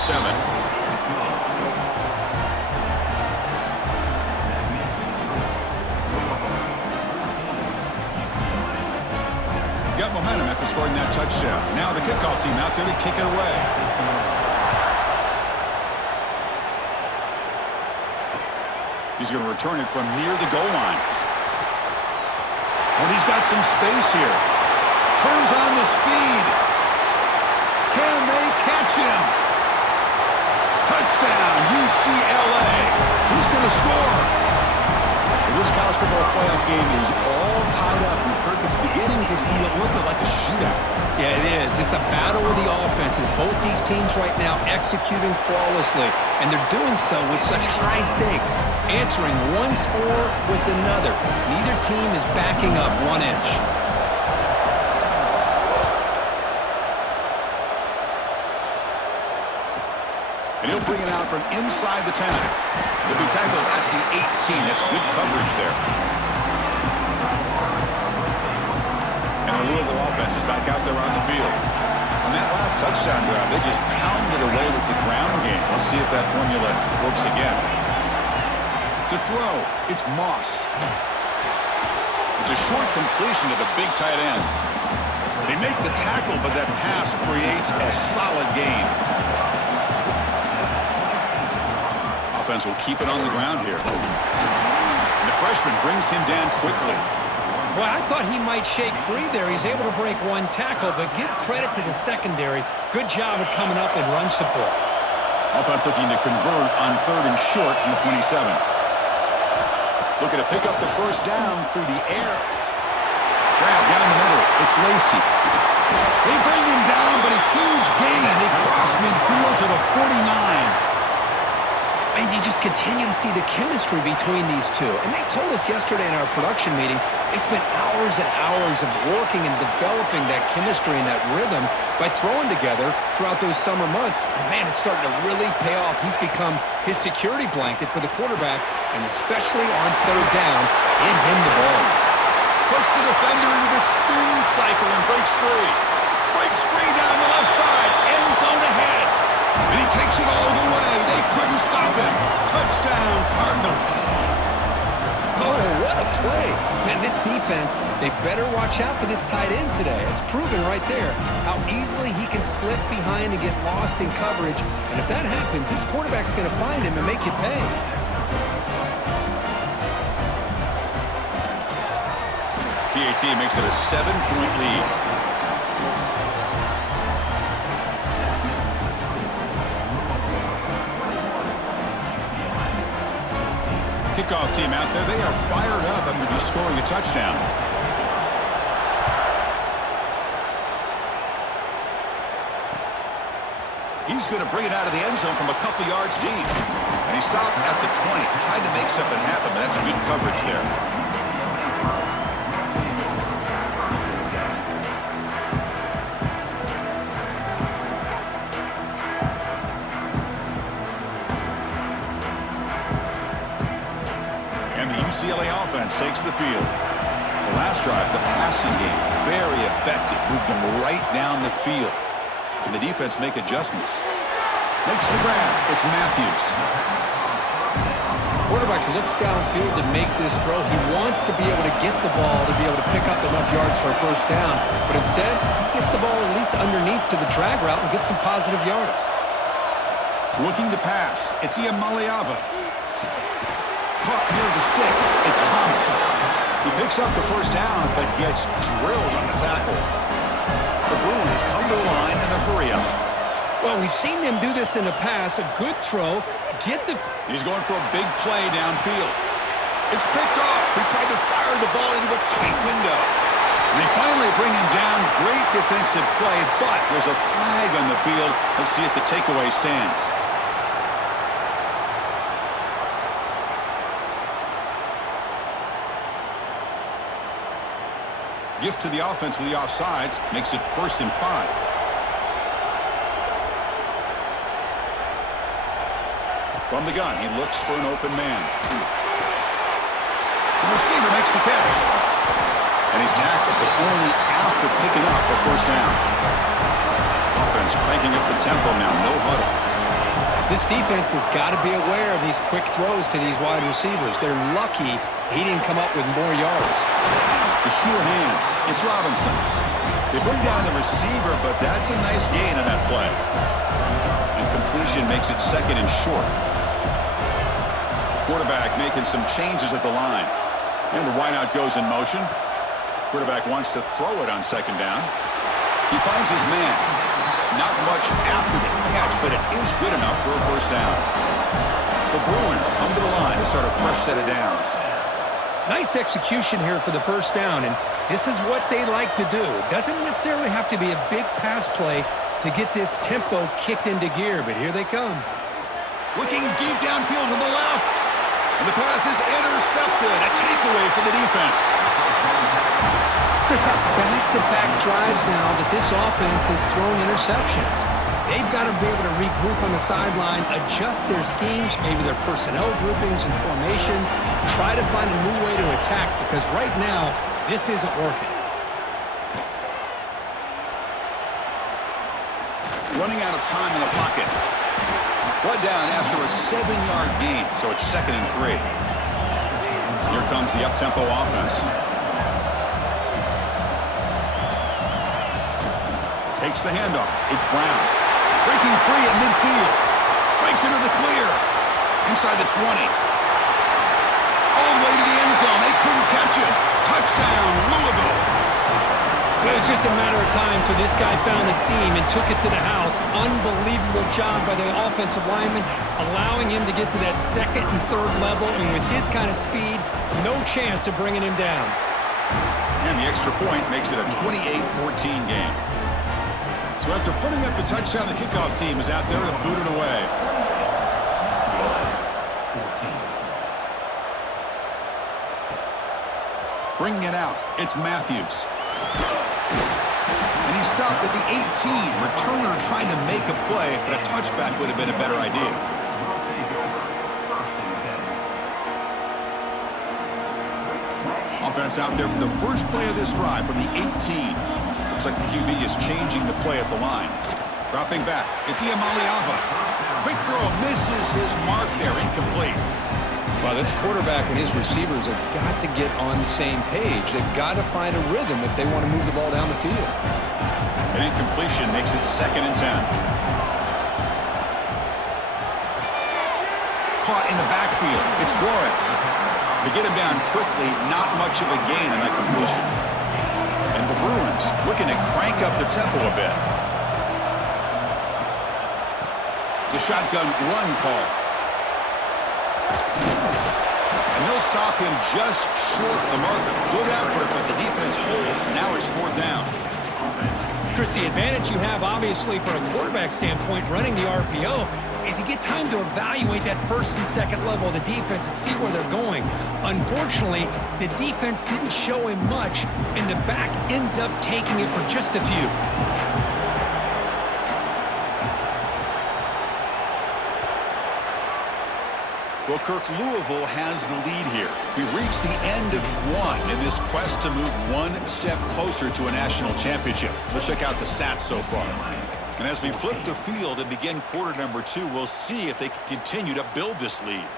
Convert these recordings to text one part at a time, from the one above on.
7. Got momentum after scoring that touchdown. Now the kickoff team out there to kick it away. He's going to return it from near the goal line. And he's got some space here. Turns on the speed. Can they catch him? Touchdown, UCLA. Who's going to score? This college football playoff game is all tied up, and Kirk, it's beginning to feel a little bit like a shootout. Yeah, it is. It's a battle of the offenses. Both these teams right now executing flawlessly, and they're doing so with such high stakes, answering one score with another. Neither team is backing up 1 inch. And he'll bring it out from inside the 10. He'll be tackled at the 18. That's good coverage there. And the Louisville offense is back out there on the field. On that last touchdown drive, they just pounded away with the ground game. Let's see if that formula works again. To throw, it's Moss. It's a short completion to the big tight end. They make the tackle, but that pass creates a solid gain. Offense will keep it on the ground here. And the freshman brings him down quickly. Well, I thought he might shake free there. He's able to break one tackle, but give credit to the secondary. Good job of coming up in run support. Offense looking to convert on 3rd and short from the 27. Looking to pick up the first down through the air. Grab down the middle. It's Lacey. They bring him down, but a huge gain. They cross midfield to the 49. And you just continue to see the chemistry between these two. And they told us yesterday in our production meeting, they spent hours and hours of working and developing that chemistry and that rhythm by throwing together throughout those summer months. And, man, it's starting to really pay off. He's become his security blanket for the quarterback, and especially on 3rd down, get him the ball. Puts the defender into the spin cycle and breaks free. Breaks free down the left side. End zone ahead. And he takes it all the way. They couldn't stop him. Touchdown, Cardinals. Oh, what a play. Man, this defense, they better watch out for this tight end today. It's proven right there how easily he can slip behind and get lost in coverage. And if that happens, this quarterback's going to find him and make you pay. PAT makes it a 7-point lead. Kickoff team out there. They are fired up after just scoring a touchdown. He's going to bring it out of the end zone from a couple yards deep. And he stopped at the 20. Tried to make something happen, but that's good coverage there. UCLA offense takes the field. The last drive, the passing game, very effective. Moved them right down the field. Can the defense make adjustments? Makes the grab. It's Matthews. Quarterback looks downfield to make this throw. He wants to be able to get the ball to be able to pick up enough yards for a first down. But instead, he gets the ball at least underneath to the drag route and gets some positive yards. Looking to pass. It's Iamaleava. Caught near the sticks. It's Thomas. He picks up the first down, but gets drilled on the tackle. The Bruins come to the line in a hurry-up. Well, we've seen them do this in the past. A good throw. He's going for a big play downfield. It's picked off. He tried to fire the ball into a tight window. They finally bring him down. Great defensive play, but there's a flag on the field. Let's see if the takeaway stands. Gift to the offense with the offsides. Makes it 1st and 5. From the gun, he looks for an open man. The receiver makes the catch. And he's tackled, but only after picking up a first down. Offense cranking up the tempo now. No huddle. This defense has got to be aware of these quick throws to these wide receivers. They're lucky he didn't come up with more yards. The sure hands. It's Robinson. They bring down the receiver, but that's a nice gain on that play. And completion makes it second and short. Quarterback making some changes at the line. And the wideout goes in motion. Quarterback wants to throw it on second down. He finds his man. Not much after the catch, but it is good enough for a first down. The Bruins come to the line to start a fresh set of downs. Nice execution here for the first down, and this is what they like to do. Doesn't necessarily have to be a big pass play to get this tempo kicked into gear, but here they come. Looking deep downfield to the left. And the pass is intercepted. A takeaway for the defense. Chris, that's back-to-back drives now that this offense has thrown interceptions. They've got to be able to regroup on the sideline, adjust their schemes, maybe their personnel groupings and formations, try to find a new way to attack, because right now, this isn't working. Running out of time in the pocket. Brought down after a 7-yard gain, so it's second and 3. Here comes the up-tempo offense. Takes the handoff. It's Brown. Breaking free at midfield. Breaks into the clear. Inside the 20. All the way to the end zone. They couldn't catch him. Touchdown, Louisville. It was just a matter of time till this guy found the seam and took it to the house. Unbelievable job by the offensive lineman, allowing him to get to that second and third level, and with his kind of speed, no chance of bringing him down. And the extra point makes it a 28-14 game. So after putting up the touchdown, the kickoff team is out there to boot it away. Bringing it out, it's Matthews. And he stopped at the 18. Returner trying to make a play, but a touchback would have been a better idea. Offense out there for the first play of this drive from the 18. Looks like the QB is changing the play at the line. Dropping back, it's Iamaleava. Quick throw, misses his mark there, incomplete. Well, this quarterback and his receivers have got to get on the same page. They've got to find a rhythm if they want to move the ball down the field. An incompletion makes it second and 10. Caught in the backfield. It's Flores. To get him down quickly, not much of a gain on that completion. And the Bruins looking to crank up the tempo a bit. It's a shotgun run call. And they'll stop him just short of the marker. Good effort, but the defense holds. Now it's fourth down. Chris, the advantage you have, obviously, from a quarterback standpoint, running the RPO, is you get time to evaluate that first and second level of the defense and see where they're going. Unfortunately, the defense didn't show him much, and the back ends up taking it for just a few. Well, Kirk, Louisville has the lead here. We've reached the end of one in this quest to move one step closer to a national championship. Let's check out the stats so far. And as we flip the field and begin quarter number 2, we'll see if they can continue to build this lead.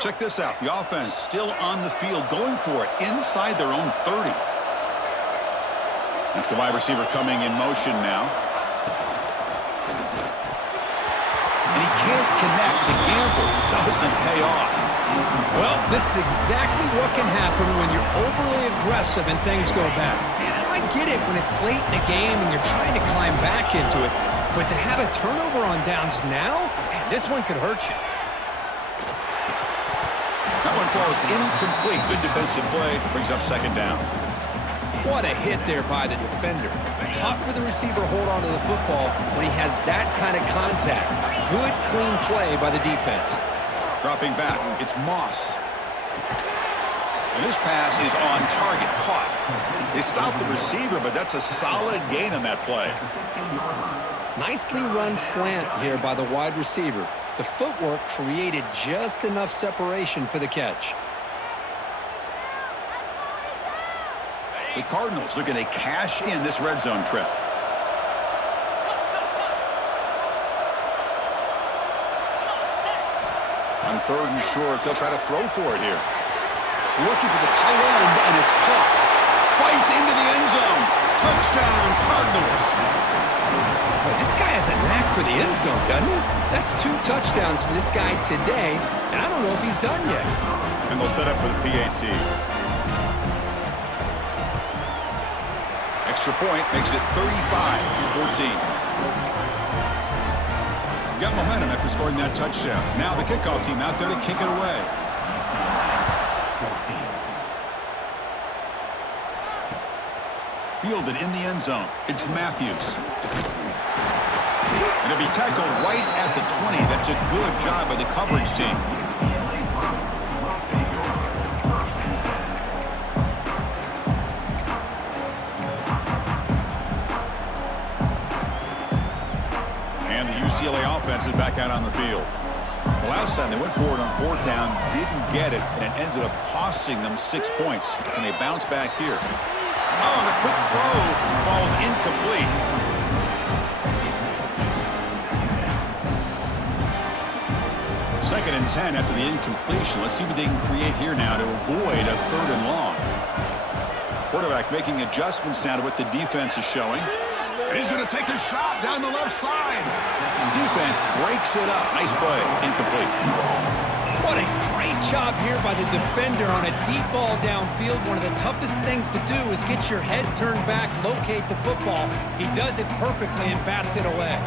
Check this out. The offense still on the field, going for it inside their own 30. That's the wide receiver coming in motion now. And he can't connect. The gamble doesn't pay off. Well, this is exactly what can happen when you're overly aggressive and things go bad. And I get it when it's late in the game and you're trying to climb back into it. But to have a turnover on downs now, man, this one could hurt you. That one falls incomplete. Good defensive play. Brings up second down. What a hit there by the defender. Tough for the receiver to hold on to the football when he has that kind of contact. Good, clean play by the defense. Dropping back, it's Moss. And this pass is on target, caught. They stopped the receiver, but that's a solid gain on that play. Nicely run slant here by the wide receiver. The footwork created just enough separation for the catch. The Cardinals looking to cash in this red zone trip. On 3rd and short, they'll try to throw for it here. Looking for the tight end, and it's caught. Fights into the end zone. Touchdown, Cardinals. Boy, this guy has a knack for the end zone, doesn't he? That's 2 touchdowns for this guy today, and I don't know if he's done yet. And they'll set up for the PAT. Extra point makes it 35-14. Got momentum after scoring that touchdown. Now the kickoff team out there to kick it away. Fielded in the end zone. It's Matthews. And it'll be tackled right at the 20. That's a good job by the coverage team. And the UCLA offense is back out on the field. The last time they went forward on 4th down, didn't get it, and it ended up costing them 6 points. And they bounce back here. Oh, the quick throw falls incomplete. Second and 10 after the incompletion. Let's see what they can create here now to avoid a 3rd and long. Quarterback making adjustments now to what the defense is showing. And he's going to take a shot down the left side. Defense breaks it up. Nice play. Incomplete. What a great job here by the defender on a deep ball downfield. One of the toughest things to do is get your head turned back, locate the football. He does it perfectly and bats it away.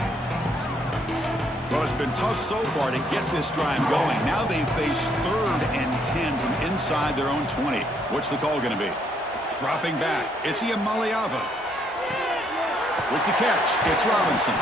Well, it's been tough so far to get this drive going. Now they face 3rd and 10 from inside their own 20. What's the call going to be? Dropping back. It's Iamaleava. With the catch, it's Robinson.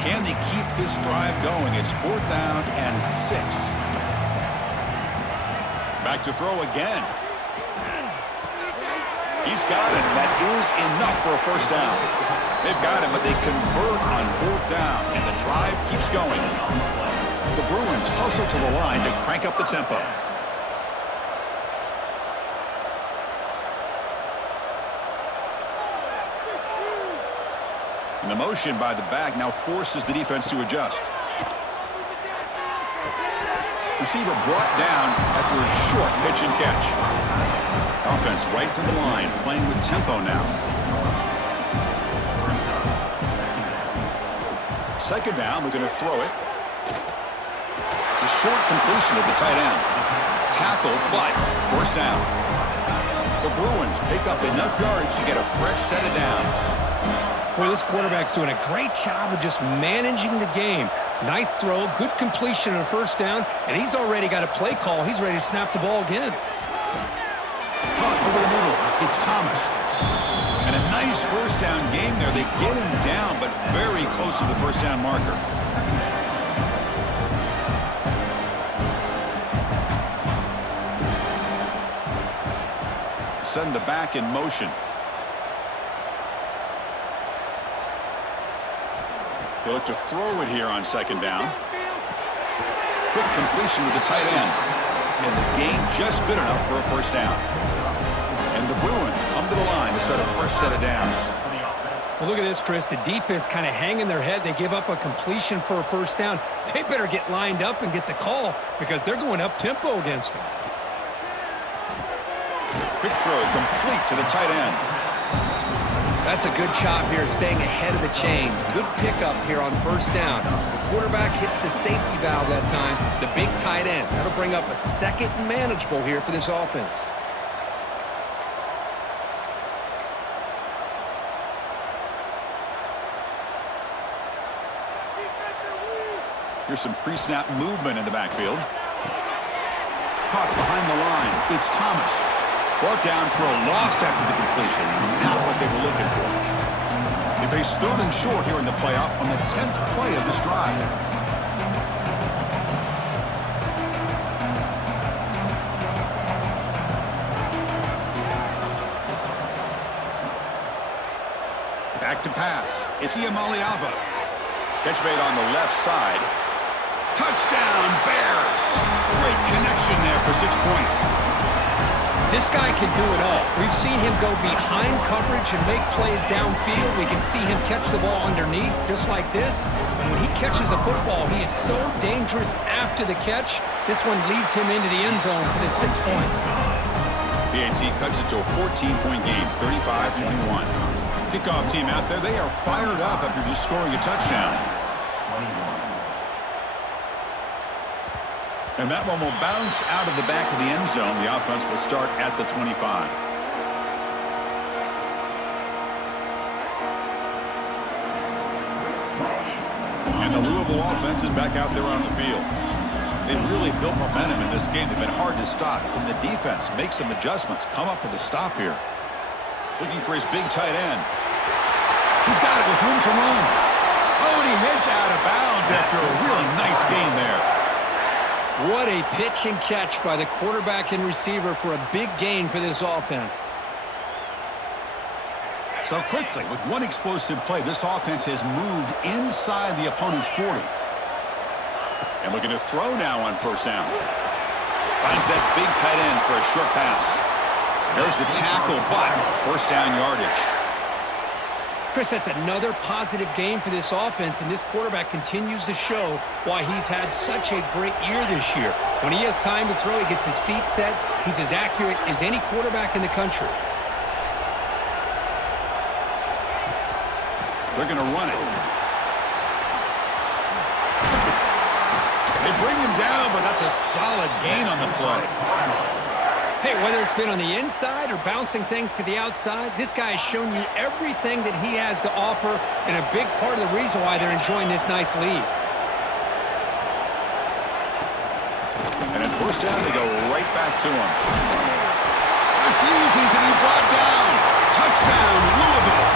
Can they keep this drive going? It's 4th down and 6. Back to throw again. He's got it. That is enough for a 1st down. They've got him, but they convert on 4th down, and the drive keeps going. The Bruins hustle to the line to crank up the tempo. And the motion by the back now forces the defense to adjust. Receiver brought down after a short pitch and catch. Offense right to the line, playing with tempo now. 2nd down, we're going to throw it. The short completion of the tight end. Tackled, but 1st down. The Bruins pick up enough yards to get a fresh set of downs. Boy, this quarterback's doing a great job of just managing the game. Nice throw, good completion on 1st down, and he's already got a play call. He's ready to snap the ball again. Caught over the middle. It's Thomas. And a nice 1st down game there. They get him down, but very close to the 1st down marker. Send the back in motion. They look to throw it here on 2nd down. Quick completion to the tight end. And the gain just good enough for a 1st down. And the Bruins come to the line to set a fresh set of downs. Well, look at this, Chris. The defense kind of hanging their head. They give up a completion for a 1st down. They better get lined up and get the call because they're going up-tempo against them. Quick throw complete to the tight end. That's a good job here, staying ahead of the chains. Good pickup here on 1st down. The quarterback hits the safety valve that time, the big tight end. That'll bring up a 2nd and manageable here for this offense. Here's some pre-snap movement in the backfield. Caught behind the line. It's Thomas. Brought down for a loss after the completion. Not what they were looking for. They face 3rd and short here in the playoff on the 10th play of this drive. back to pass. It's Iamaleava. Catch made on the left side. Touchdown, Bears! Great connection there for 6 points. This guy can do it all. We've seen him go behind coverage and make plays downfield. We can see him catch the ball underneath, just like this. And when he catches a football, he is so dangerous after the catch. This one leads him into the end zone for the 6 points. PAT cuts it to a 14-point game, 35-21. Kickoff team out there, they are fired up after just scoring a touchdown. And that one will bounce out of the back of the end zone. The offense will start at the 25. And the Louisville offense is back out there on the field. They've really built momentum in this game. They've been hard to stop. Can the defense make some adjustments, come up with a stop here? Looking for his big tight end. He's got it with room to run. Oh, and he heads out of bounds after a really nice game there. What a pitch and catch by the quarterback and receiver for a big gain for this offense. So quickly, with one explosive play, this offense has moved inside the opponent's 40. And looking to throw now on first down. Finds that big tight end for a short pass. There's the tackle, but first down yardage. Chris, that's another positive game for this offense, and this quarterback continues to show why he's had such a great year this year. When he has time to throw, he gets his feet set. He's as accurate as any quarterback in the country. They're going to run it. They bring him down, but that's a solid gain on the play. Hey, whether it's been on the inside or bouncing things to the outside, this guy has shown you everything that he has to offer and a big part of the reason why they're enjoying this nice lead. And at first down, they go right back to him. Refusing to be brought down. Touchdown, Louisville.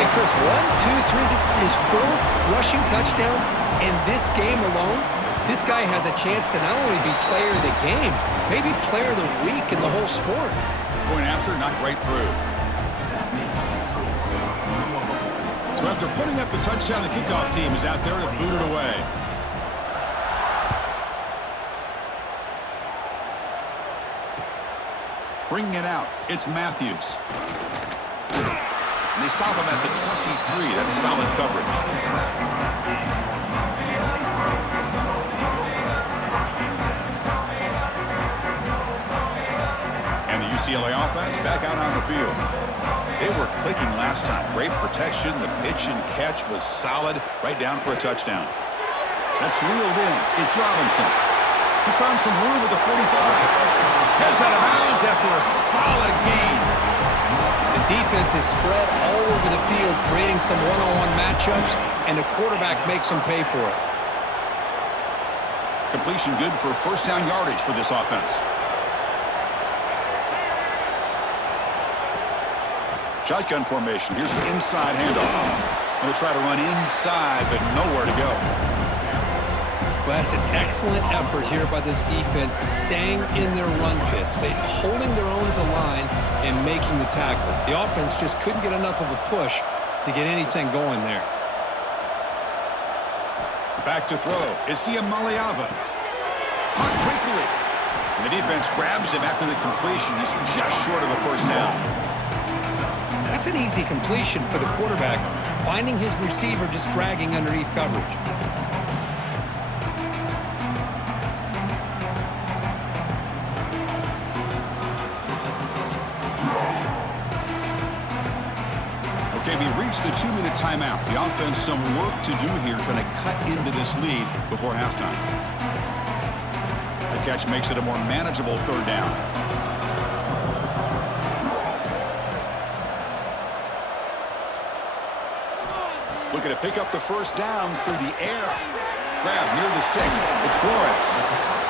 Wait, Chris, 1, 2, 3. This is his 4th rushing touchdown in this game alone. This guy has a chance to not only be player of the game, maybe player of the week in the whole sport. Going after, knocked right through. So after putting up the touchdown, the kickoff team is out there to boot it away. Bringing it out, it's Matthews. And they stop him at the 23. That's solid coverage. UCLA offense back out on the field. They were clicking last time. Great protection. The pitch and catch was solid. Right down for a touchdown. That's reeled in. It's Robinson. He's found some room at the 45. Heads out of bounds after a solid gain. The defense is spread all over the field, creating some one-on-one matchups, and the quarterback makes them pay for it. Completion good for first down yardage for this offense. Shotgun formation. Here's an inside handoff. Going to try to run inside, but nowhere to go. Well, that's an excellent effort here by this defense, staying in their run fits. They're holding their own at the line and making the tackle. The offense just couldn't get enough of a push to get anything going there. Back to throw. It's Iamaleava. Caught quickly. And the defense grabs him after the completion. He's just short of a first down. That's an easy completion for the quarterback, finding his receiver just dragging underneath coverage. Okay, we reached the 2-minute timeout. The offense some work to do here, trying to cut into this lead before halftime. The catch makes it a more manageable third down. Looking to pick up the first down through the air. Grab near the sticks. It's Flores.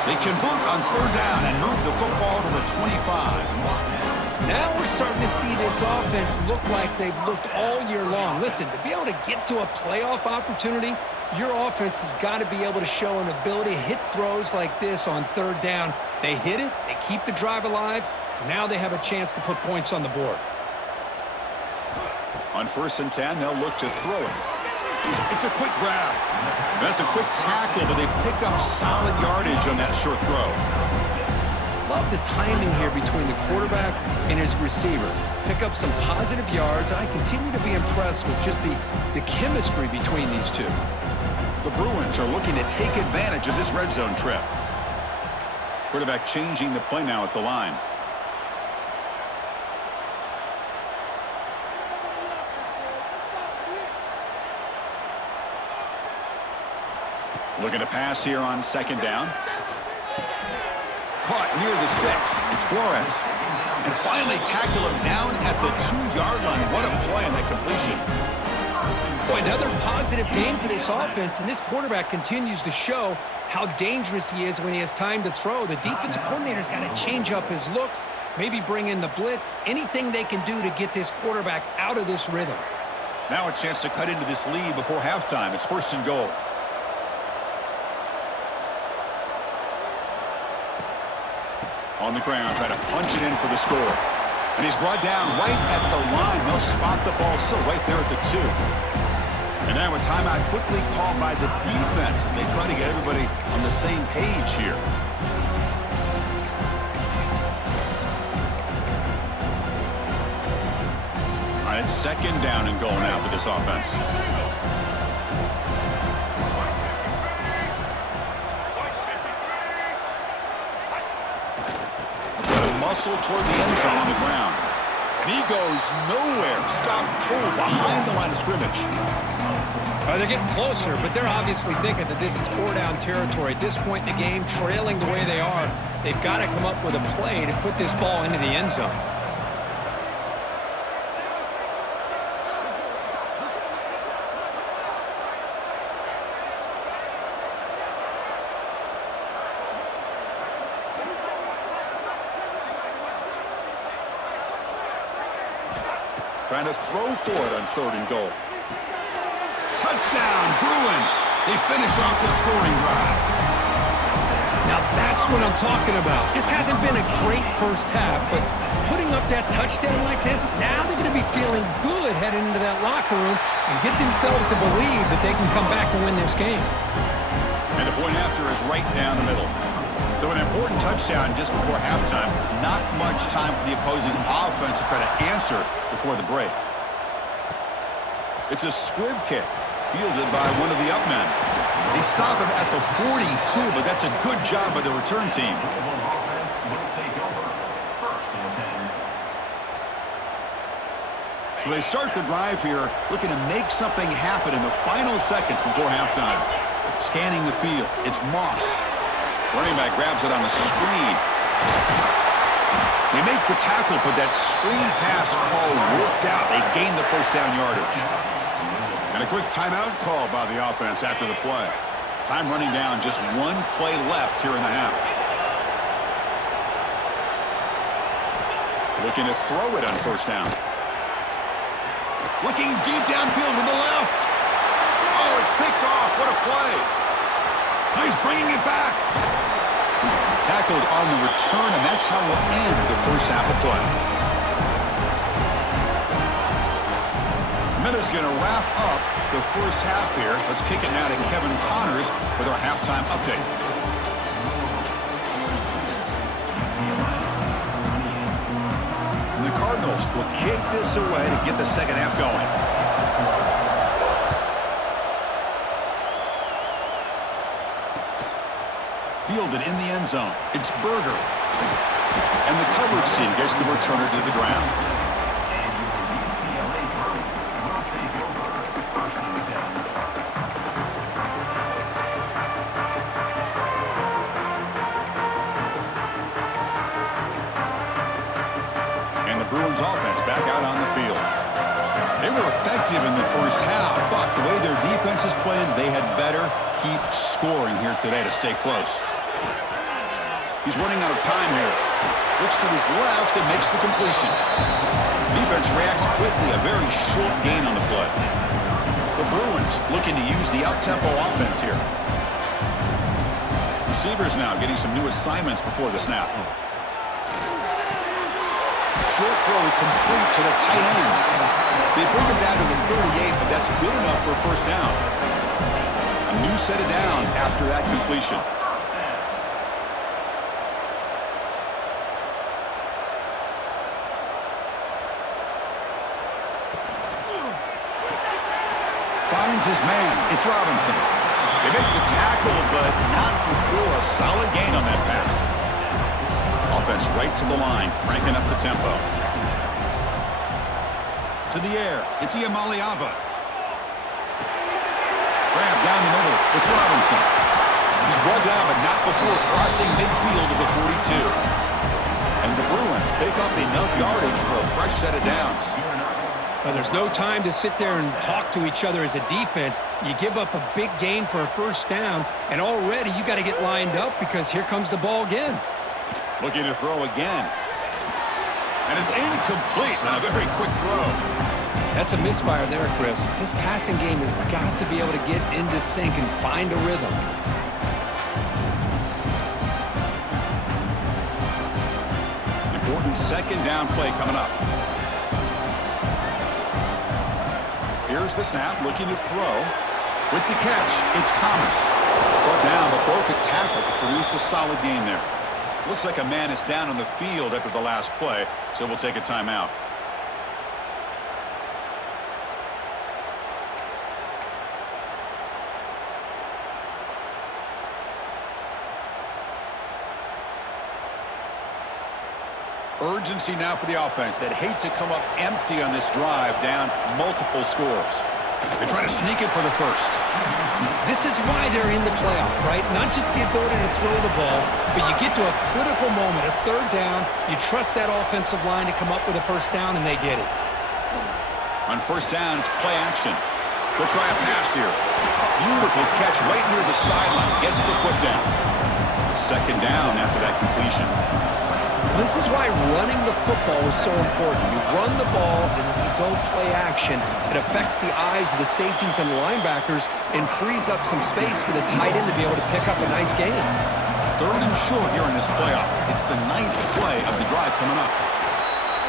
They convert on third down and move the football to the 25. Now we're starting to see this offense look like they've looked all year long. Listen, to be able to get to a playoff opportunity, your offense has got to be able to show an ability to hit throws like this on third down. They hit it. They keep the drive alive. Now they have a chance to put points on the board. On 1st and 10, they'll look to throw it. It's a quick grab. That's a quick tackle, but they pick up solid yardage on that short throw. Love the timing here between the quarterback and his receiver. Pick up some positive yards. I continue to be impressed with just the chemistry between these two. The Bruins are looking to take advantage of this red zone trip. Quarterback changing the play now at the line. Looking to pass here on 2nd down. Caught near the sticks. It's Flores. And finally tackle him down at the 2-yard line. What a play on that completion. Boy, another positive game for this offense, and this quarterback continues to show how dangerous he is when he has time to throw. The defensive coordinator's got to change up his looks, maybe bring in the blitz, anything they can do to get this quarterback out of this rhythm. Now a chance to cut into this lead before halftime. It's 1st and goal. On the ground, trying to punch it in for the score. And he's brought down right at the line. They'll spot the ball still right there at the 2. And now a timeout quickly called by the defense as they try to get everybody on the same page here. All right, it's 2nd down and goal now for this offense. Muscle toward the end zone on the ground. And he goes nowhere. Stop cold behind the line of scrimmage. They're getting closer, but they're obviously thinking that this is 4-down territory. At this point in the game, trailing the way they are, they've got to come up with a play to put this ball into the end zone. Trying to throw for it on 3rd and goal. Touchdown, Bruins! They finish off the scoring drive. Now that's what I'm talking about. This hasn't been a great first half, but putting up that touchdown like this, now they're going to be feeling good heading into that locker room and get themselves to believe that they can come back and win this game. And the point after is right down the middle. So an important touchdown just before halftime. Not much time for the opposing offense to try to answer before the break. It's a squib kick fielded by one of the up men. They stop him at the 42, but that's a good job by the return team. So they start the drive here, looking to make something happen in the final seconds before halftime. Scanning the field, it's Moss. Running back grabs it on the screen. They make the tackle, but that screen pass call worked out. They gain the 1st down yardage. And a quick timeout call by the offense after the play. Time running down, just 1 play left here in the half. Looking to throw it on 1st down. Looking deep downfield with the left. Oh, it's picked off. What a play. He's bringing it back. Tackled on the return, and that's how we'll end the first half of play. The minute's going to wrap up the first half here. Let's kick it now to Kevin Connors with our halftime update. And the Cardinals will kick this away to get the second half going. Fielded in the end zone. It's Berger. And the coverage team gets the returner to the ground. And the Bruins offense back out on the field. They were effective in the first half, but the way their defense is playing, they had better keep scoring here today to stay close. He's running out of time here. Looks to his left and makes the completion. Defense reacts quickly, a very short gain on the play. The Bruins looking to use the up-tempo offense here. Receivers now getting some new assignments before the snap. Short throw complete to the tight end. They bring him down to the 38, but that's good enough for a first down. A new set of downs after that completion. Finds his man. It's Robinson. They make the tackle, but not before a solid gain on that pass. Offense right to the line, cranking up the tempo. To the air. It's Iamaleava. Grab down the middle. It's Robinson. He's brought down, but not before crossing midfield of the 42. And the Bruins pick up enough yardage for a fresh set of downs. Well, there's no time to sit there and talk to each other as a defense. You give up a big gain for a first down, and already you got to get lined up because here comes the ball again. Looking to throw again. And it's incomplete on a very quick throw. That's a misfire there, Chris. This passing game has got to be able to get into sync and find a rhythm. Important second down play coming up. Here's the snap, looking to throw. With the catch, it's Thomas. Brought down, but broke a tackle to produce a solid gain there. Looks like a man is down on the field after the last play, so we'll take a timeout. Urgency now for the offense that hate to come up empty on this drive, down multiple scores. They try to sneak it for the first. This is why they're in the playoff, right? Not just the ability to throw the ball, but you get to a critical moment, a third down, you trust that offensive line to come up with a first down, and they get it. On first down, it's play action. They'll try a pass here. Beautiful catch right near the sideline. Gets the foot down. Second down after that completion. This is why running the football is so important. You run the ball, and then you go play action. It affects the eyes of the safeties and linebackers and frees up some space for the tight end to be able to pick up a nice gain. Third and short here in this playoff. It's the 9th play of the drive coming up.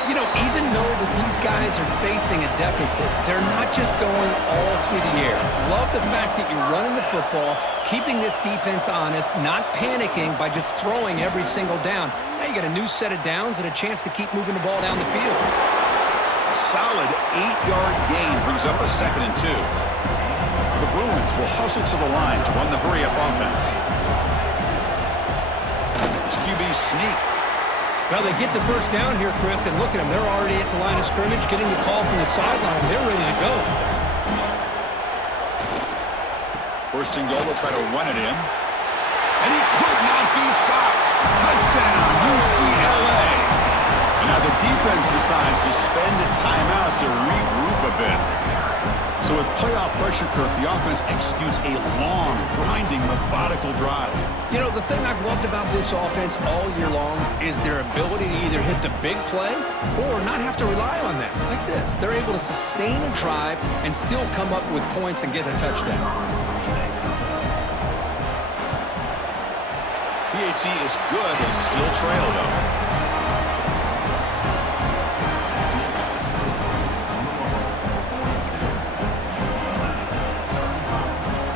You know, even though that these guys are facing a deficit, they're not just going all through the air. Love the fact that you're running the football, keeping this defense honest, not panicking by just throwing every single down. Now you got a new set of downs and a chance to keep moving the ball down the field. Solid 8-yard gain brings up a 2nd and 2. The Bruins will hustle to the line to run the hurry-up offense. It's QB sneak. Well, they get the first down here, Chris, and look at them. They're already at the line of scrimmage, getting the call from the sideline. They're ready to go. First and goal, they'll try to run it in. And he could not be stopped. Touchdown, UCLA. And now the defense decides to spend a timeout to regroup a bit. So with playoff pressure, Kirk, the offense executes a long, grinding, methodical drive. You know, the thing I've loved about this offense all year long is their ability to either hit the big play or not have to rely on that. Like this. They're able to sustain a drive and still come up with points and get a touchdown. PHC is good. They still trail, though.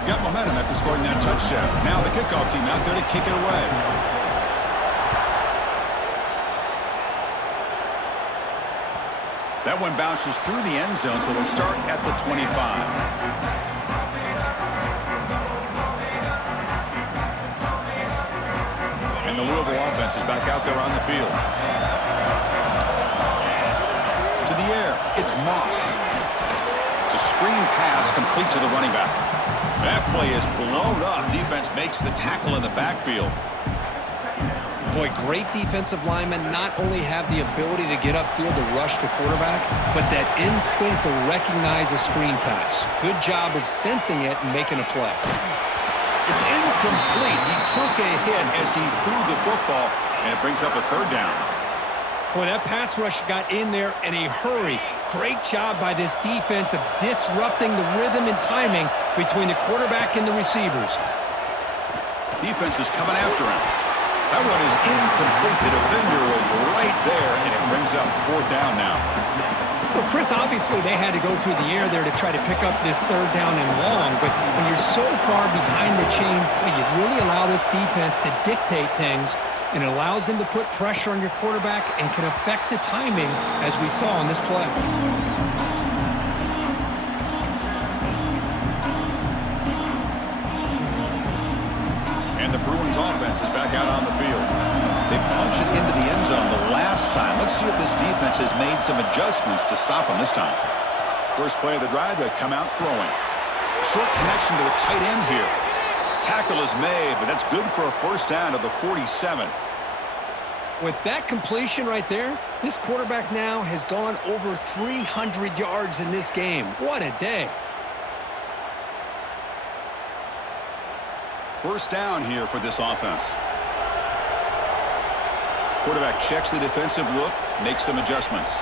Got momentum after scoring that touchdown. Now the kickoff team out there to kick it away. That one bounces through the end zone, so they'll start at the 25. And the Louisville offense is back out there on the field. To the air, it's Moss. It's a screen pass complete to the running back. That play is blown up. Defense makes the tackle in the backfield. Boy, great defensive linemen not only have the ability to get upfield to rush the quarterback, but that instinct to recognize a screen pass. Good job of sensing it and making a play. It's incomplete. He took a hit as he threw the football, and it brings up a third down. Boy, that pass rush got in there in a hurry. Great job by this defense of disrupting the rhythm and timing between the quarterback and the receivers. Defense is coming after him. That one is incomplete. The defender was right there, and it brings up fourth down now. Well, Chris, obviously they had to go through the air there to try to pick up this third down and long, but when you're so far behind the chains, you really allow this defense to dictate things, and it allows them to put pressure on your quarterback and can affect the timing, as we saw on this play. And the Bruins offense is back out on the field. They punch it into the end zone the last time. Let's see if this defense has made some adjustments to stop them this time. First play of the drive, they come out throwing. Short connection to the tight end here. Tackle is made, but that's good for a first down to the 47. With that completion right there, this quarterback now has gone over 300 yards in this game. What a day. First down here for this offense. Quarterback checks the defensive look, makes some adjustments.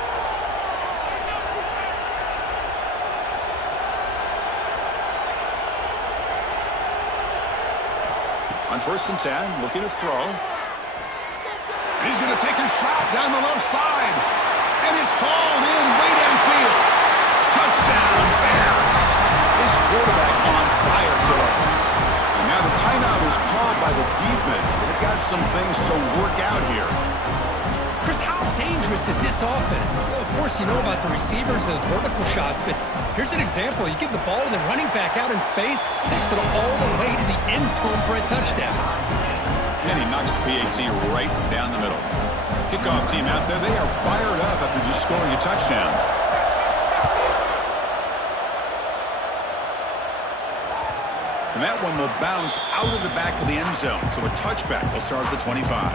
On 1st and 10, looking to throw. And he's going to take a shot down the left side. And it's hauled in way downfield. Touchdown, Bears. This quarterback on fire today. And now the timeout is called by the defense. They've got some things to work out here. Chris, how dangerous is this offense? Well, of course, you know about the receivers, those vertical shots, but here's an example. You give the ball to the running back out in space, takes it all the way to the end zone for a touchdown. And he knocks the PAT right down the middle. Kickoff team out there, they are fired up after just scoring a touchdown. And that one will bounce out of the back of the end zone. So a touchback will start at the 25.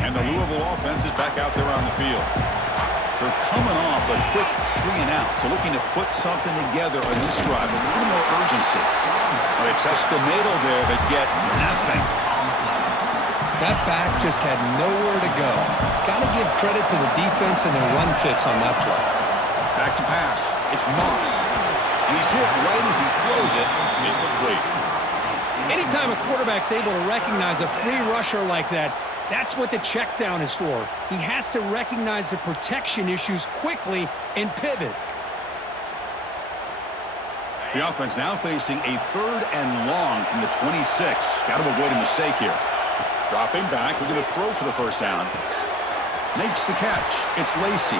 And the Louisville offense is back out there on the field. They're coming off a quick 3 and out, so looking to put something together on this drive with a little more urgency. Well, they test the middle there, but get nothing. That back just had nowhere to go. Got to give credit to the defense and their run fits on that play. Back to pass. It's Moss. And he's hit right as he throws it. Incomplete. Anytime a quarterback's able to recognize a free rusher like that, that's what the check down is for. He has to recognize the protection issues quickly and pivot. The offense now facing a 3rd and long from the 26. Got to avoid a mistake here. Dropping back, looking to throw for the first down. Makes the catch. It's Lacey.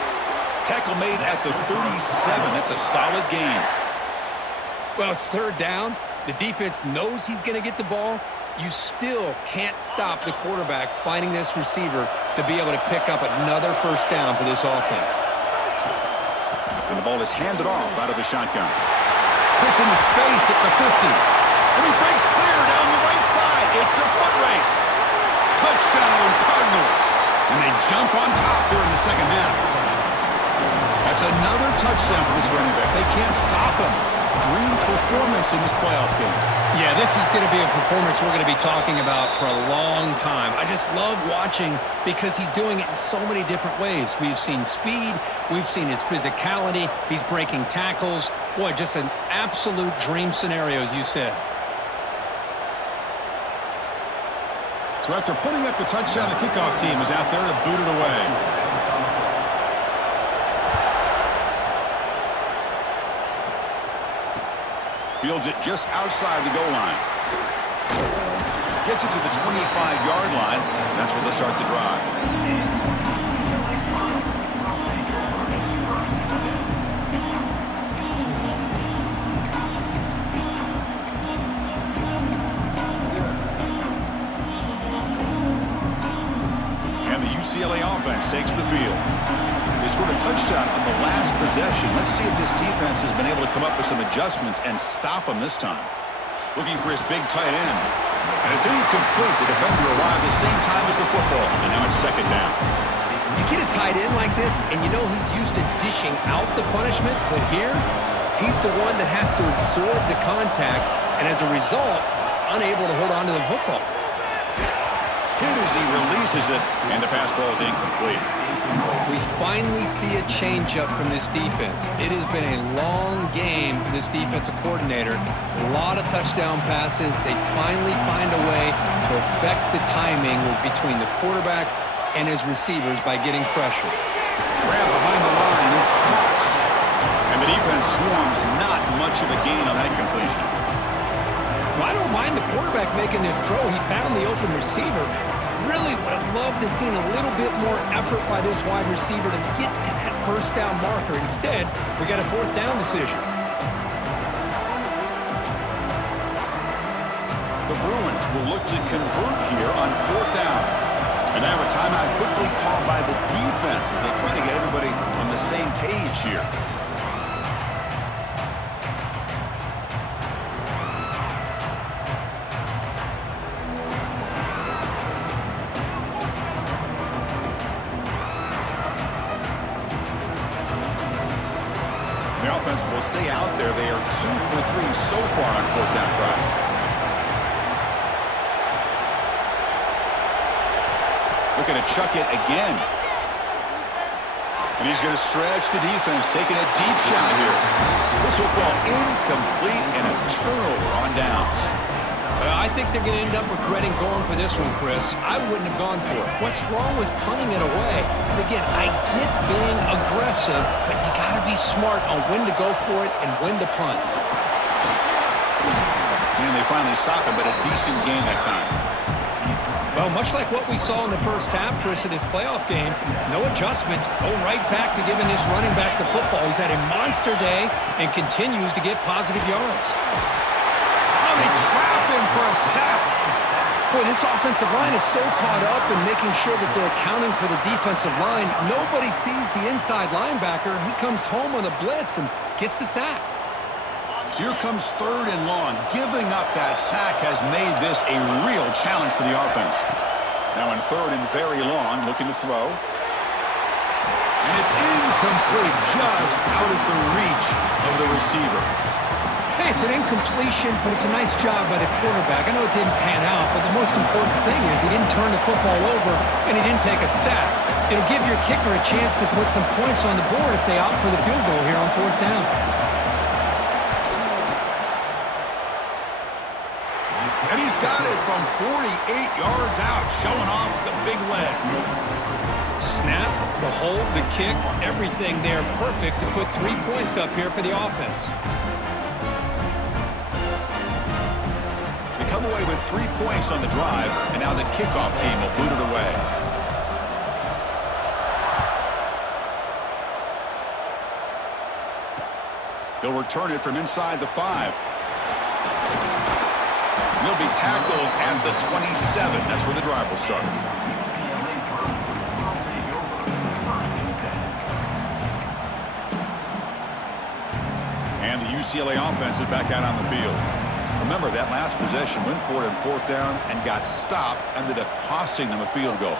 Tackle made at the 37. That's a solid gain. Well, it's 3rd down. The defense knows he's going to get the ball. You still can't stop the quarterback finding this receiver to be able to pick up another first down for this offense. And the ball is handed off out of the shotgun. Puts into space at the 50. And he breaks clear down the right side. It's a foot race. Touchdown, Cardinals. And they jump on top here in the second half. That's another touchdown for this running back. They can't stop him. Dream performance in this playoff game. Yeah, this is going to be a performance we're going to be talking about for a long time. I just love watching because he's doing it in so many different ways. We've seen speed. We've seen his physicality. He's breaking tackles. Boy, just an absolute dream scenario, as you said. So after putting up the touchdown, the kickoff team is out there to boot it away. Fields it just outside the goal line. Gets it to the 25-yard line. And that's where they'll start the drive. And the UCLA offense takes the field. They scored a touchdown on the last possession. Let's see if this defense has been able to come up with some adjustments and stop them this time. Looking for his big tight end. And it's incomplete. The defender arrived at the same time as the football. And now it's 2nd down. You get a tight end like this, and you know he's used to dishing out the punishment, but here, he's the one that has to absorb the contact, and as a result, he's unable to hold on to the football. hit as he releases it, and the pass falls incomplete. We finally see a changeup from this defense. It has been a long game for this defensive coordinator. A lot of touchdown passes. They finally find a way to affect the timing between the quarterback and his receivers by getting pressure. Grab behind the line, it stops. And the defense swarms, not much of a gain on that completion. Well, I don't mind the quarterback making this throw. He found the open receiver. Really would have loved to seen a little bit more effort by this wide receiver to get to that first down marker. Instead, we got a fourth down decision. The Bruins will look to convert here on fourth down. And now a timeout quickly called by the defense as they try to get everybody on the same page here. The offense will stay out there. They are 2 for 3 so far on fourth down tries. Looking to chuck it again. And he's going to stretch the defense, taking a deep shot here. This will fall incomplete and a turnover on downs. I think they're going to end up regretting going for this one, Chris. I wouldn't have gone for it. What's wrong with punting it away? And again, I get being aggressive, but you got to be smart on when to go for it and when to punt. And they finally stop him, but a decent gain that time. Well, much like what we saw in the first half, Chris, of this playoff game, no adjustments. Go right back to giving this running back to football. He's had a monster day and continues to get positive yards. Oh, they trap him for a sack. Boy, this offensive line is so caught up in making sure that they're accounting for the defensive line. Nobody sees the inside linebacker. He comes home on a blitz and gets the sack. So here comes third and long. Giving up that sack has made this a real challenge for the offense. Now in third and very long, looking to throw. And it's incomplete, just out of the reach of the receiver. Hey, it's an incompletion, but it's a nice job by the quarterback. I know it didn't pan out, but the most important thing is he didn't turn the football over and he didn't take a sack. It'll give your kicker a chance to put some points on the board if they opt for the field goal here on fourth down. And he's got it from 48 yards out, showing off the big leg. Snap, the hold, the kick, everything there perfect to put 3 points up here for the offense. They come away with 3 points on the drive, and now the kickoff team will boot it away. He'll return it from inside the 5. He'll be tackled at the 27. That's where the drive will start. And the UCLA offense is back out on the field. Remember, that last possession went for it on fourth down and got stopped, ended up costing them a field goal.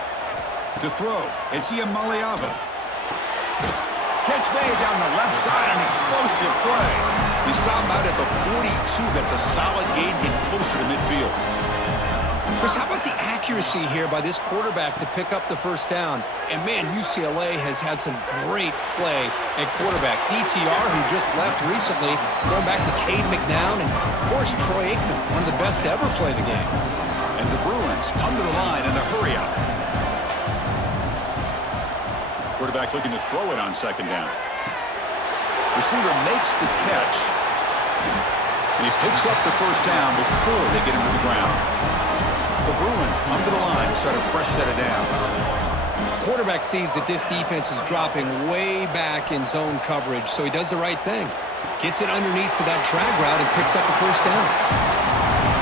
To throw, it's Iamaleava. Catch made down the left side, an explosive play. They stop out at the 42. That's a solid gain, getting closer to midfield. Chris, how about the accuracy here by this quarterback to pick up the first down? And, man, UCLA has had some great play at quarterback. DTR, who just left recently, going back to Cade McNown, and, of course, Troy Aikman, one of the best to ever play the game. And the Bruins come to the line in the hurry-out. Quarterback looking to throw it on second down. Receiver makes the catch. And he picks up the first down before they get him to the ground. The Bruins come to the line to start a fresh set of downs. Quarterback sees that this defense is dropping way back in zone coverage, so he does the right thing. Gets it underneath to that drag route and picks up the first down.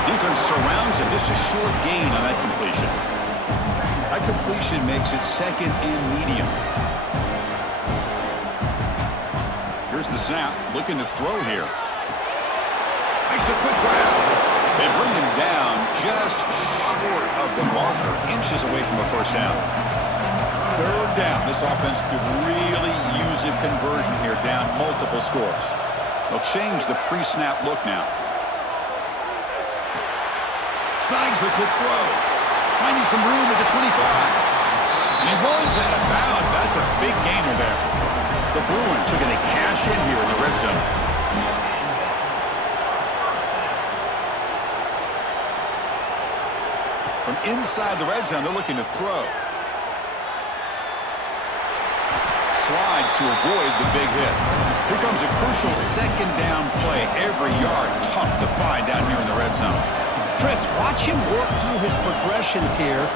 Defense surrounds him. Just a short gain on that completion. That completion makes it second and medium. Here's the snap. Looking to throw here. Makes a quick grab. They bring him down just short of the marker, inches away from the first down. Third down. This offense could really use a conversion here, down multiple scores. They'll change the pre-snap look now. Snags the quick throw. finding some room at the 25. And he runs out of bounds. That's a big gainer there. The Bruins are going to cash in here in the red zone. From inside the red zone, they're looking to throw. Slides to avoid the big hit. Here comes a crucial second down play. Every yard tough to find down here in the red zone. Chris, watch him work through his progressions here.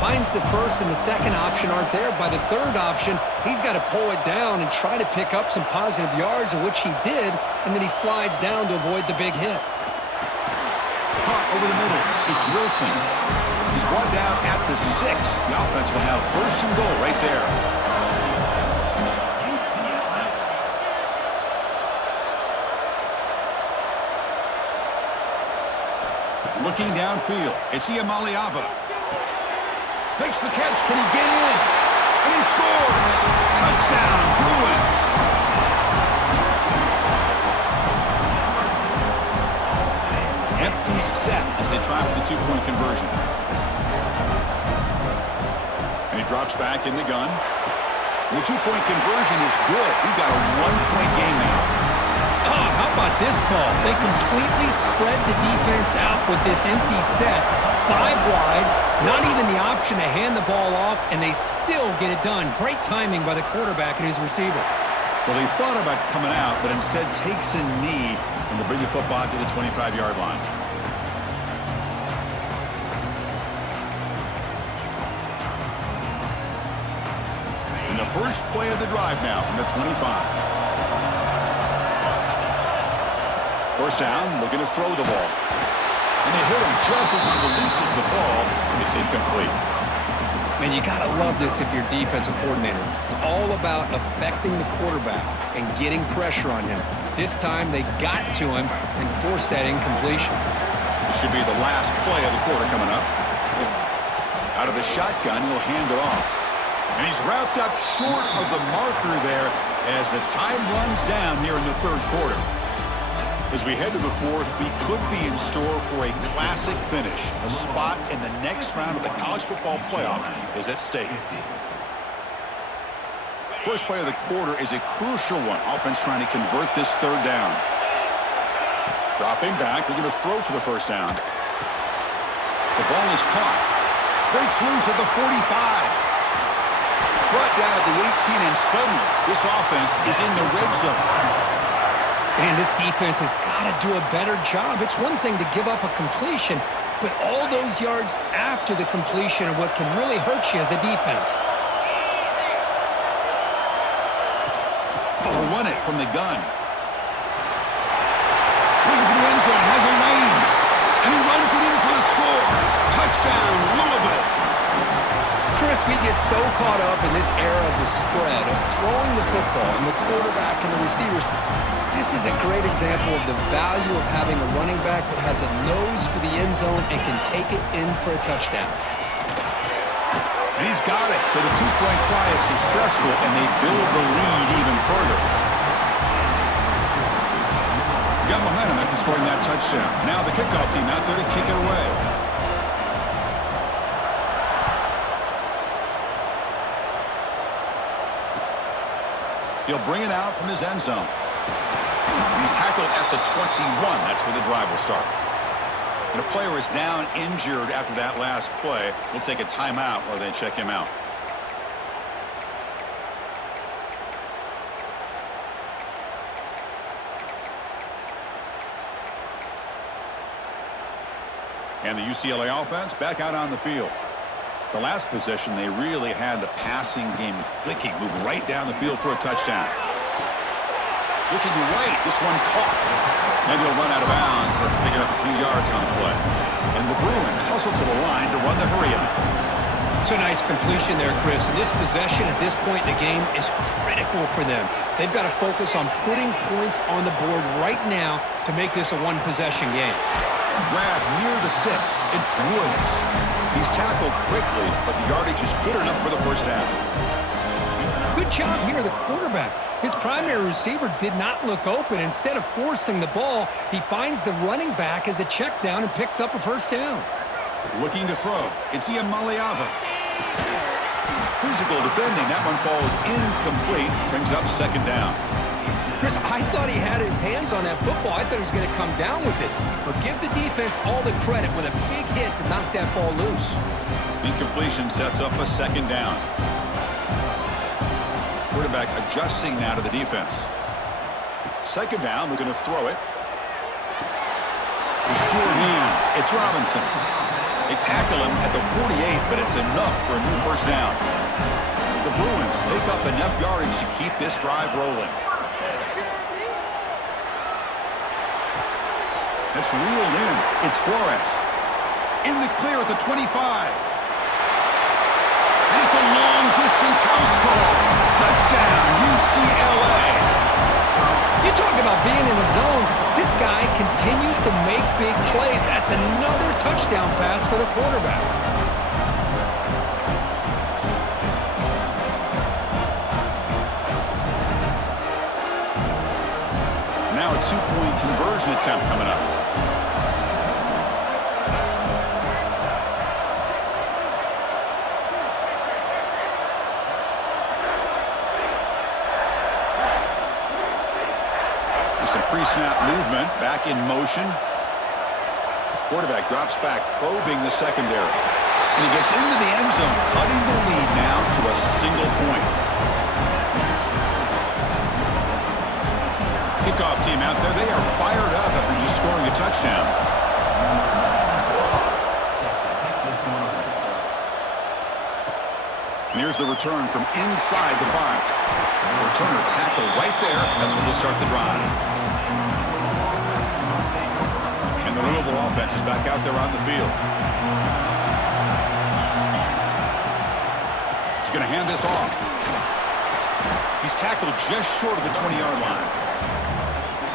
Finds the first and the second option aren't there. By the third option, he's got to pull it down and try to pick up some positive yards, of which he did, and then he slides down to avoid the big hit. Caught over the middle. It's Wilson. He's brought down at the 6. The offense will have first and goal right there. Looking downfield, it's Iamaleava. Makes the catch. Can he get in? And he scores! Touchdown, Bruins! Empty set as they try for the two-point conversion. And he drops back in the gun. And the two-point conversion is good. We've got a one-point game now. Oh, how about this call? They completely spread the defense out with this empty set. 5 wide, not even the option to hand the ball off, and they still get it done. Great timing by the quarterback and his receiver. Well, he thought about coming out, but instead takes a knee and will bring the football to the 25-yard line. And the first play of the drive now from the 25. First down, looking to throw the ball. And they hit him just as he releases the ball. It's incomplete. Man, you got to love this if you're defensive coordinator. It's all about affecting the quarterback and getting pressure on him. This time, they got to him and forced that incompletion. This should be the last play of the quarter coming up. Out of the shotgun, he'll hand it off. And he's wrapped up short of the marker there as the time runs down here in the third quarter. As we head to the fourth, we could be in store for a classic finish. A spot in the next round of the college football playoff is at stake. First play of the quarter is a crucial one. Offense trying to convert this third down. Dropping back, they're going to throw for the first down. The ball is caught. Breaks loose at the 45. Brought down at the 18, and suddenly this offense is in the red zone. Man, this defense has got to do a better job. It's one thing to give up a completion, but all those yards after the completion are what can really hurt you as a defense. Oh, run it from the gun. Looking for the end zone, has a lane, and he runs it in for the score. Touchdown, Louisville. Chris, we get so caught up in this era of the spread, of throwing the football and the quarterback and the receivers. This is a great example of the value of having a running back that has a nose for the end zone and can take it in for a touchdown. And he's got it. So the two-point try is successful, and they build the lead even further. Got momentum after scoring that touchdown. Now the kickoff team out there to kick it away. He'll bring it out from his end zone. He's tackled at the 21. That's where the drive will start. And a player is down injured after that last play. We'll take a timeout while they check him out. And the UCLA offense back out on the field. The last possession, they really had the passing game clicking, move right down the field for a touchdown. Looking right, this one caught. And he'll run out of bounds after picking up a few yards on the play. And the Bruins hustle to the line to run the hurry-up. It's a nice completion there, Chris. And this possession at this point in the game is critical for them. They've got to focus on putting points on the board right now to make this a one-possession game. Grab near the sticks. It's Woods. He's tackled quickly, but the yardage is good enough for the first down. Good job here, the quarterback. His primary receiver did not look open. Instead of forcing the ball, he finds the running back as a check down and picks up a first down. Looking to throw. It's Iamaleava. Physical defending. That one falls incomplete. Brings up second down. Chris, I thought he had his hands on that football. I thought he was going to come down with it. But give the defense all the credit with a big hit to knock that ball loose. Incompletion sets up a second down. Quarterback adjusting now to the defense. Second down, we're going to throw it. With sure hands, it's Robinson. They tackle him at the 48, but it's enough for a new first down. The Bruins pick up enough yardage to keep this drive rolling. It's reeled in. It's Flores. In the clear at the 25. And it's a long-distance house call. Touchdown, UCLA. You talk about being in the zone. This guy continues to make big plays. That's another touchdown pass for the quarterback. Now a two-point conversion attempt coming up. Some pre-snap movement, back in motion. Quarterback drops back, probing the secondary. And he gets into the end zone, cutting the lead now to a single point. Kickoff team out there, they are fired up after just scoring a touchdown. And here's the return from inside the 5. Returner tackle right there. That's when they'll start the drive. And the Louisville offense is back out there on the field. He's going to hand this off. He's tackled just short of the 20-yard line.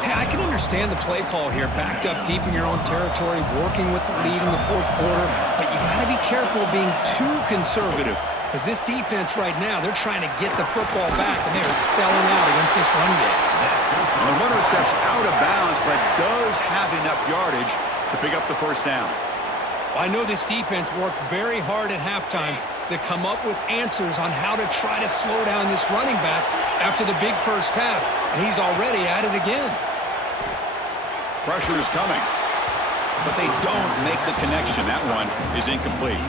Hey, I can understand the play call here. Backed up deep in your own territory, working with the lead in the fourth quarter. But you got to be careful of being too conservative. Because this defense right now, they're trying to get the football back, and they are selling out against this run game. And the runner steps out of bounds, but does have enough yardage to pick up the first down. I know this defense worked very hard at halftime to come up with answers on how to try to slow down this running back after the big first half, and he's already at it again. Pressure is coming, but they don't make the connection. That one is incomplete.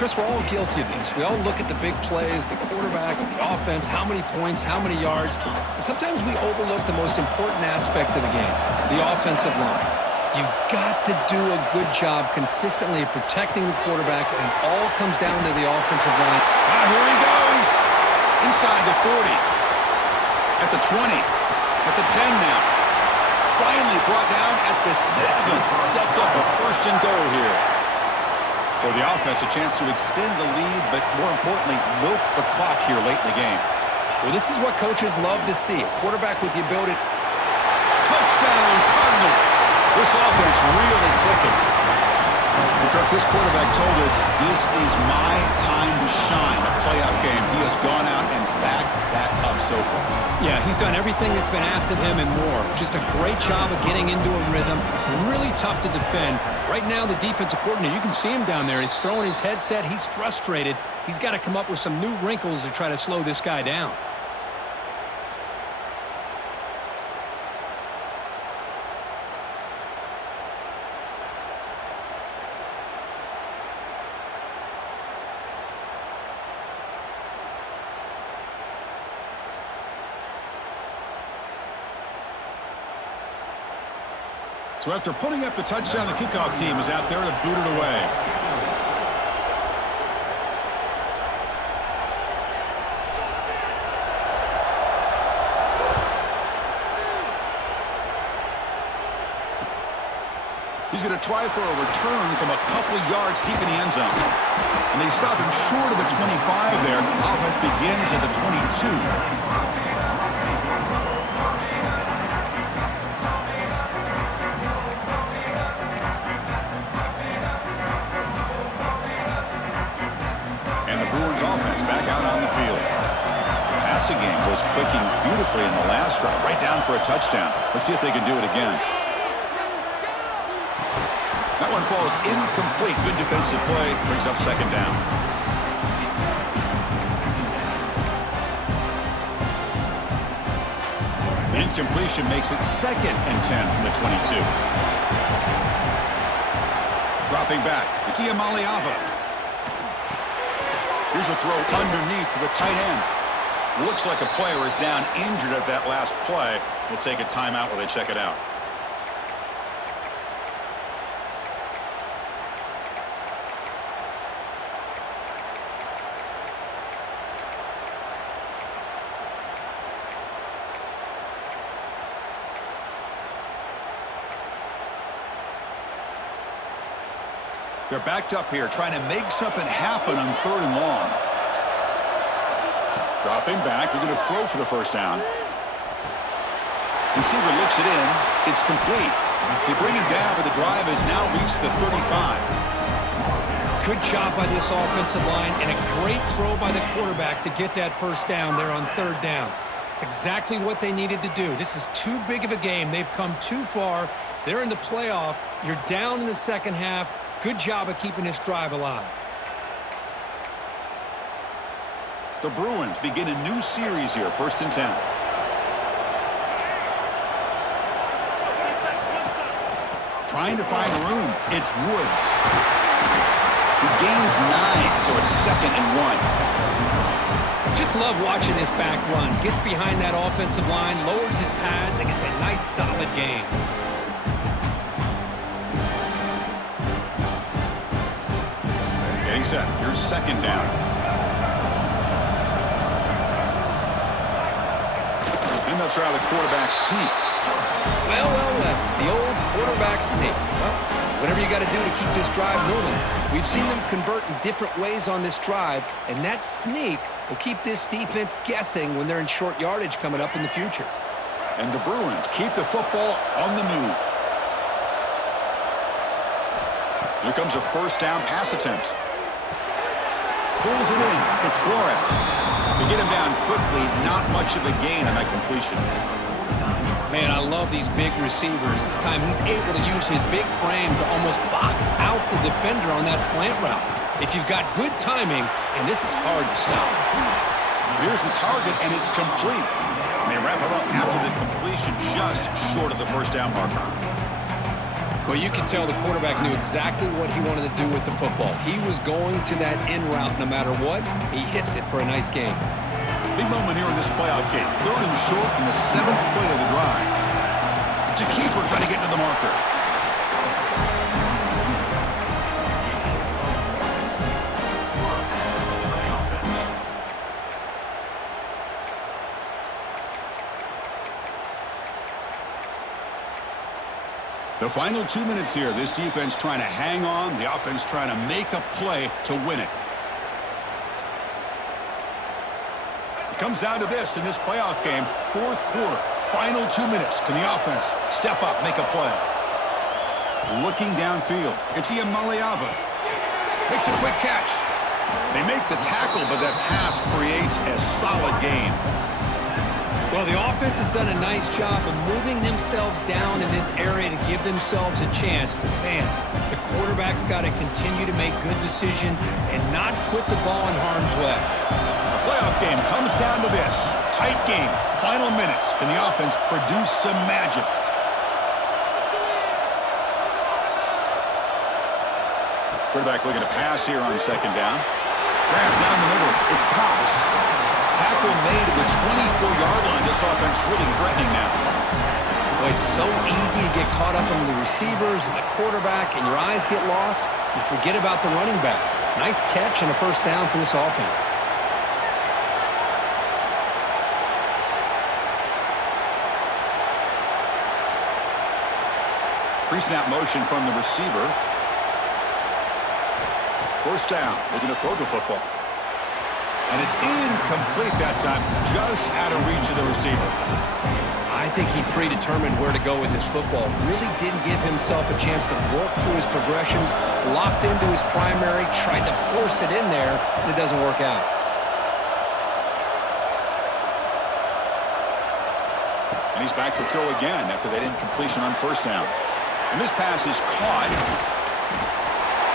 Chris, we're all guilty of this. We all look at the big plays, the quarterbacks, the offense, how many points, how many yards. And sometimes we overlook the most important aspect of the game, the offensive line. You've got to do a good job consistently protecting the quarterback, and it all comes down to the offensive line. Here he goes. Inside the 40. At the 20. At the 10 now. Finally brought down at the 7. Sets up a first and goal here. For the offense, a chance to extend the lead, but more importantly, milk the clock here late in the game. Well, this is what coaches love to see. A quarterback with the ability. Touchdown, Cardinals. This offense really clicking. Kirk, this quarterback told us this is my time to shine, a playoff game. He has gone out and backed that up so far. Yeah, he's done everything that's been asked of him and more. Just a great job of getting into a rhythm. Really tough to defend. Right now, the defensive coordinator, you can see him down there. He's throwing his headset. He's frustrated. He's got to come up with some new wrinkles to try to slow this guy down. So after putting up the touchdown, the kickoff team is out there to boot it away. He's going to try for a return from a couple of yards deep in the end zone. And they stop him short of the 25 there. Offense begins at the 22. Offense back out on the field. The passing game was clicking beautifully in the last drive, right down for a touchdown. Let's see if they can do it again. Now That one falls incomplete. Good defensive play. Brings up second down. Incompletion makes it 2nd and 10 from the 22. Dropping back, it's Iamaleava. Here's a throw underneath to the tight end. Looks like a player is down injured at that last play. We'll take a timeout while they check it out. They're backed up here, trying to make something happen on 3rd and long. Dropping back, they're going to throw for the first down. Receiver looks it in. It's complete. They bring him down, but the drive has now reached the 35. Good job by this offensive line, and a great throw by the quarterback to get that first down there on 3rd down. It's exactly what they needed to do. This is too big of a game. They've come too far. They're in the playoff. You're down in the second half. Good job of keeping this drive alive. The Bruins begin a new series here, 1st and 10. Trying to find room. It's Woods. He gains 9, so it's 2nd and 1. Just love watching this back run. Gets behind that offensive line, lowers his pads, and gets a nice, solid gain. Getting set. Here's 2nd down. And they'll try the quarterback sneak. Well. The old quarterback sneak. Well, whatever you got to do to keep this drive moving. We've seen them convert in different ways on this drive, and that sneak will keep this defense guessing when they're in short yardage coming up in the future. And the Bruins keep the football on the move. Here comes a first down pass attempt. Pulls it in. It's Flores. They get him down quickly. Not much of a gain on that completion. Man, I love these big receivers. This time he's able to use his big frame to almost box out the defender on that slant route. If you've got good timing, and this is hard to stop. Here's the target, and it's complete. And they wrap it up after the completion just short of the first down marker. Well, you can tell the quarterback knew exactly what he wanted to do with the football. He was going to that in route no matter what. He hits it for a nice gain. Big moment here in this playoff game. 3rd and short in the 7th play of the drive. It's a keeper trying to get to the marker. The final 2 minutes here. This defense trying to hang on. The offense trying to make a play to win it. It comes down to this in this playoff game. 4th quarter. Final 2 minutes. Can the offense step up, make a play? Looking downfield. It's Iamaleava. Makes a quick catch. They make the tackle, but that pass creates a solid gain. Well, the offense has done a nice job of moving themselves down in this area to give themselves a chance. But, man, the quarterback's got to continue to make good decisions and not put the ball in harm's way. The playoff game comes down to this. Tight game. Final minutes. Can the offense produce some magic? Quarterback looking to pass here on 2nd down. Grabs down the middle. It's Cox. Tackle made at the 24-yard line. This offense really threatening now. Well, it's so easy to get caught up on the receivers and the quarterback, and your eyes get lost. You forget about the running back. Nice catch and a first down for this offense. Pre-snap motion from the receiver. First down. Looking to throw the football. And it's incomplete that time, just out of reach of the receiver. I think he predetermined where to go with his football. Really didn't give himself a chance to work through his progressions, locked into his primary, tried to force it in there, and it doesn't work out. And he's back to throw again after that incompletion on first down. And this pass is caught.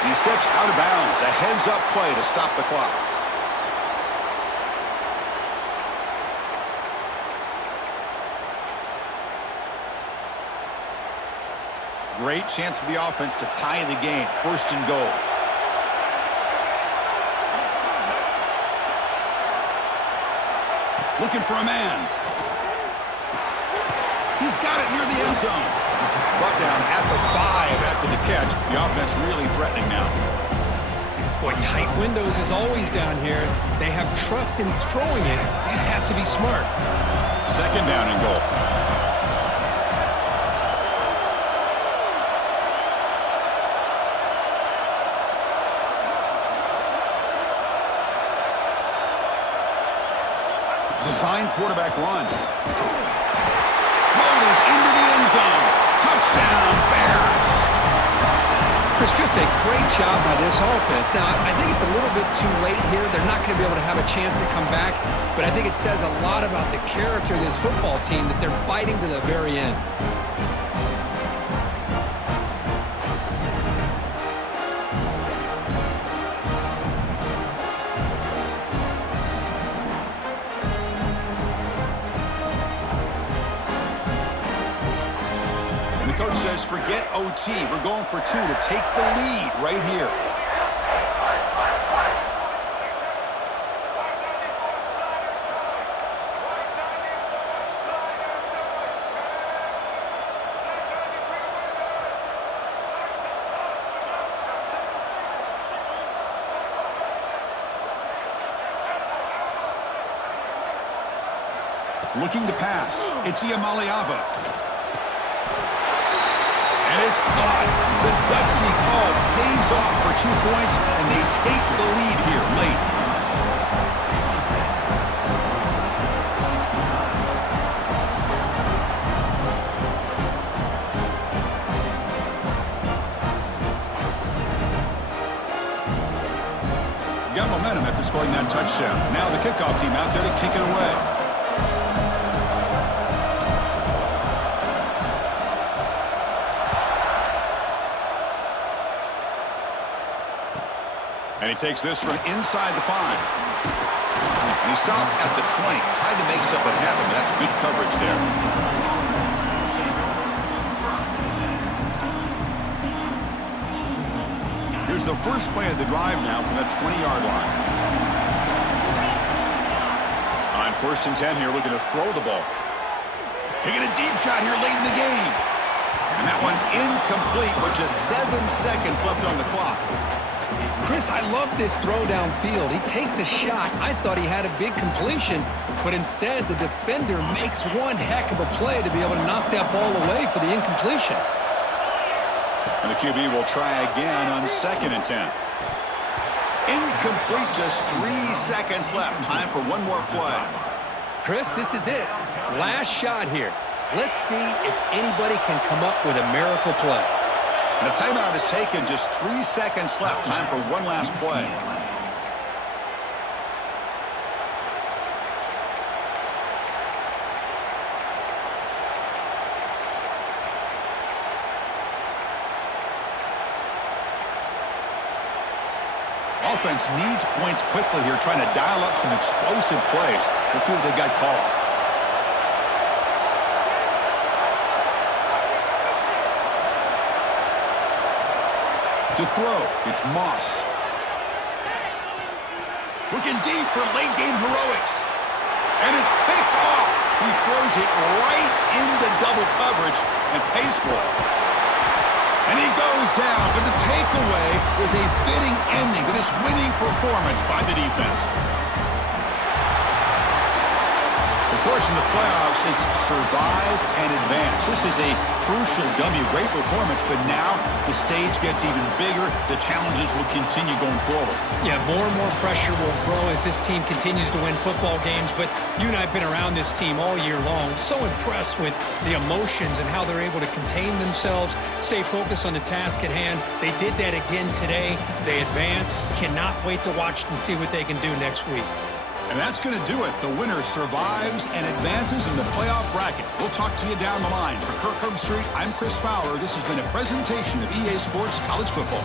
He steps out of bounds. A heads-up play to stop the clock. Great chance for the offense to tie the game. First and goal. Looking for a man. He's got it near the end zone. Brought down at the 5 after the catch. The offense really threatening now. Boy, tight windows is always down here. They have trust in throwing it. You just have to be smart. Second down and goal. Design quarterback run. Rolls into the end zone. Touchdown, Bears. Chris, just a great job by this offense. Now, I think it's a little bit too late here. They're not going to be able to have a chance to come back, but I think it says a lot about the character of this football team that they're fighting to the very end. Coach says forget OT. We're going for 2 to take the lead right here. Looking to pass. It's Iamaleava. And it's caught. The gutsy call pays off for 2 points, and they take the lead here late. Got momentum after scoring that touchdown. Now the kickoff team out there to kick it away. And he takes this from inside the 5. He stopped at the 20. Tried to make something happen, but that's good coverage there. Here's the first play of the drive now from the 20-yard line. On 1st and 10 here, looking to throw the ball. Taking a deep shot here late in the game. And that one's incomplete with just 7 seconds left on the clock. Chris, I love this throw downfield. He takes a shot. I thought he had a big completion, but instead the defender makes one heck of a play to be able to knock that ball away for the incompletion. And the QB will try again on 2nd and 10. Incomplete, just 3 seconds left. Time for one more play. Chris, this is it. Last shot here. Let's see if anybody can come up with a miracle play. And a timeout is taken, just 3 seconds left. Time for one last play. Offense needs points quickly here, trying to dial up some explosive plays. Let's see what they've got called. To throw, it's Moss. Looking deep for late-game heroics. And it's picked off. He throws it right into double coverage and pays for it. And he goes down, but the takeaway is a fitting ending to this winning performance by the defense. Of course, in the playoffs, it's survive and advance. This is a crucial W. Great performance, but now the stage gets even bigger. The challenges will continue going forward. Yeah, more and more pressure will grow as this team continues to win football games, but you and I have been around this team all year long. So impressed with the emotions and how they're able to contain themselves, stay focused on the task at hand. They did that again today. They advance. Cannot wait to watch and see what they can do next week. And that's going to do it. The winner survives and advances in the playoff bracket. We'll talk to you down the line. For Kirk Herbstreit, I'm Chris Fowler. This has been a presentation of EA Sports College Football.